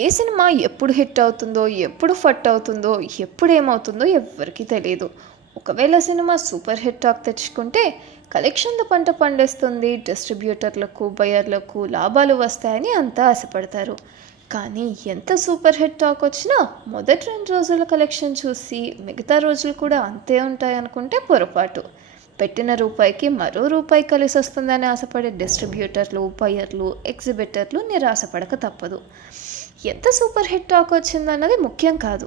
ఏ cinema ఎప్పుడు hit అవుతుందో, ఎప్పుడు ఫట్ అవుతుందో, ఎప్పుడు ఏమవుతుందో ఎవ్వరికీ తెలీదు. ఒకవేళ సినిమా సూపర్ హిట్ టాక్ తెచ్చుకుంటే కలెక్షన్ల పంట పండేస్తుంది, డిస్ట్రిబ్యూటర్లకు, బయర్లకు లాభాలు వస్తాయని అంతా ఆశపడతారు. కానీ ఎంత సూపర్ హిట్ టాక్ వచ్చినా మొదటి 2 రోజుల కలెక్షన్ చూసి మిగతా రోజులు కూడా అంతే ఉంటాయనుకుంటే పొరపాటు. పెట్టిన రూపాయికి మరో రూపాయి కలిసి వస్తుందని ఆశపడే డిస్ట్రిబ్యూటర్లు, బయర్లు, ఎగ్జిబిటర్లు నిరాశపడక తప్పదు. ఎంత సూపర్ హిట్ టాక్ వచ్చిందన్నది ముఖ్యం కాదు,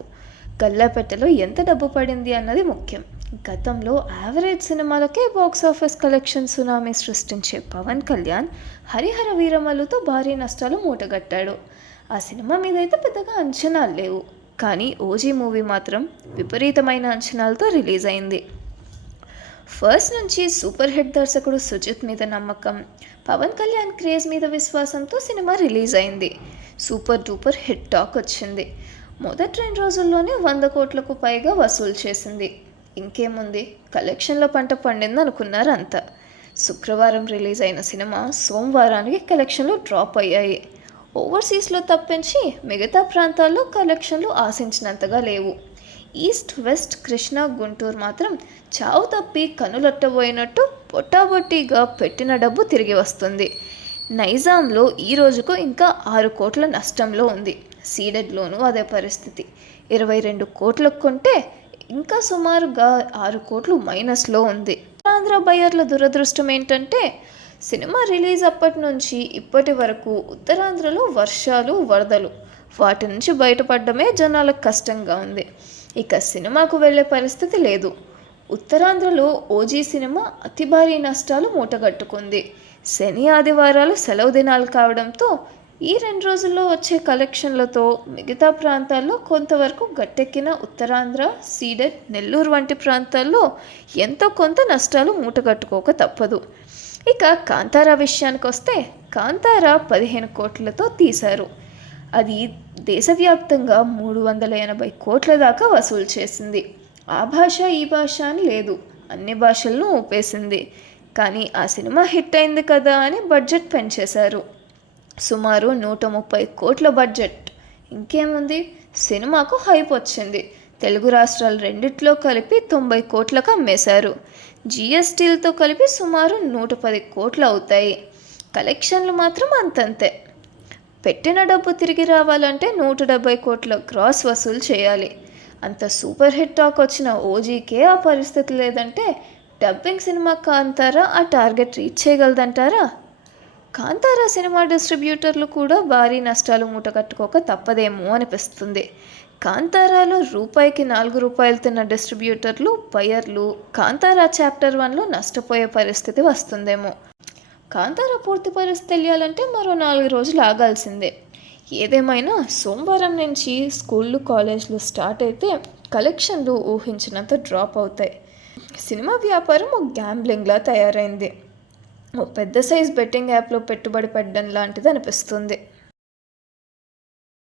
గల్లాపెట్టెలో ఎంత డబ్బు పడింది అన్నది ముఖ్యం. గతంలో యావరేజ్ సినిమాలకే బాక్స్ ఆఫీస్ కలెక్షన్ సునామీ సృష్టించే పవన్ కళ్యాణ్ హరిహర వీరమల్లుతో భారీ నష్టాలు మూటగట్టాడు. ఆ సినిమా మీదైతే పెద్దగా అంచనాలు లేవు, కానీ ఓజీ మూవీ మాత్రం విపరీతమైన అంచనాలతో రిలీజ్ అయింది. ఫస్ట్ నుంచి సూపర్ హిట్ దర్శకుడు సుజిత్ మీద నమ్మకం, పవన్ కళ్యాణ్ క్రేజ్ మీద విశ్వాసంతో సినిమా రిలీజ్ అయింది. సూపర్ డూపర్ హిట్ టాక్ వచ్చింది. మొదటి 2 రోజుల్లోనే 100 కోట్లకు పైగా వసూలు చేసింది. ఇంకేముంది, కలెక్షన్ల పంట పండింది అనుకున్నారు అంతా. శుక్రవారం రిలీజ్ అయిన సినిమా సోమవారానికి కలెక్షన్లు డ్రాప్ అయ్యాయి. ఓవర్సీస్లో తప్పించి మిగతా ప్రాంతాల్లో కలెక్షన్లు ఆశించినంతగా లేవు. ఈస్ట్, వెస్ట్, కృష్ణా, గుంటూరు మాత్రం చావు తప్పి కనులట్టబోయినట్టు పొట్టాబొట్టిగా పెట్టిన డబ్బు తిరిగి వస్తుంది. నైజాంలో ఈ రోజుకు ఇంకా 6 కోట్ల నష్టంలో ఉంది. సీడెడ్లోనూ అదే పరిస్థితి. 22 కోట్లకు కొంటే ఇంకా సుమారుగా 6 కోట్లు మైనస్లో ఉంది. ఆంధ్ర బయర్ల దురదృష్టం ఏంటంటే సినిమా రిలీజ్ అప్పటి నుంచి ఇప్పటి వరకు ఉత్తరాంధ్రలో వర్షాలు, వరదలు, వాటి నుంచి బయటపడడమే జనాలకు కష్టంగా ఉంది. ఇక సినిమాకు వెళ్ళే పరిస్థితి లేదు. ఉత్తరాంధ్రలో ఓజీ సినిమా అతి భారీ నష్టాలు మూటగట్టుకుంది. శని, ఆదివారాలు సెలవు దినాలు కావడంతో ఈ 2 రోజుల్లో వచ్చే కలెక్షన్లతో మిగతా ప్రాంతాల్లో కొంతవరకు గట్టెక్కిన ఉత్తరాంధ్ర, సీడెడ్, నెల్లూరు వంటి ప్రాంతాల్లో ఎంతో కొంత నష్టాలు మూటగట్టుకోక తప్పదు. ఇక కాంతారా విషయానికి వస్తే కాంతారా 15 కోట్లతో తీశారు. అది దేశవ్యాప్తంగా 380 కోట్ల దాకా వసూలు చేసింది. ఆ భాష ఈ భాష అని లేదు, అన్ని భాషలను ఊపేసింది. కానీ ఆ సినిమా హిట్ అయింది కదా అని బడ్జెట్ పెంచేశారు. సుమారు 130 కోట్ల బడ్జెట్. ఇంకేముంది, సినిమాకు హైప్ వచ్చింది. తెలుగు రాష్ట్రాలు రెండిట్లో కలిపి 90 కోట్లకు అమ్మేశారు. జిఎస్టీలతో కలిపి సుమారు 110 కోట్లు అవుతాయి. కలెక్షన్లు మాత్రం అంతంతే. పెట్టిన డబ్బు తిరిగి రావాలంటే 170 కోట్ల గ్రాస్ వసూలు చేయాలి. అంత సూపర్ హిట్ టాక్ వచ్చిన ఓజీకే ఆ పరిస్థితి లేదంటే డబ్బింగ్ సినిమా కాంతారా ఆ టార్గెట్ రీచ్ చేయగలదంటారా? కాంతారా సినిమా డిస్ట్రిబ్యూటర్లు కూడా భారీ నష్టాలు మూటగట్టుకోక తప్పదేమో అనిపిస్తుంది. కాంతారాలో రూపాయికి 4 రూపాయలు తిన్న డిస్ట్రిబ్యూటర్లు, బయర్లు కాంతారా చాప్టర్ 1లో నష్టపోయే పరిస్థితి వస్తుందేమో. కాంతారా పూర్తి పరిస్థితి తెలియాలంటే మరో 4 రోజులు ఆగాల్సిందే. ఏదేమైనా సోమవారం నుంచి స్కూళ్ళు, కాలేజీలు స్టార్ట్ అయితే కలెక్షన్లు ఊహించినంత డ్రాప్ అవుతాయి. సినిమా వ్యాపారం ఒక గ్యాంబ్లింగ్లా తయారైంది. ఓ పెద్ద సైజ్ బెట్టింగ్ యాప్లో పెట్టుబడి పెట్టడం లాంటిది అనిపిస్తుంది.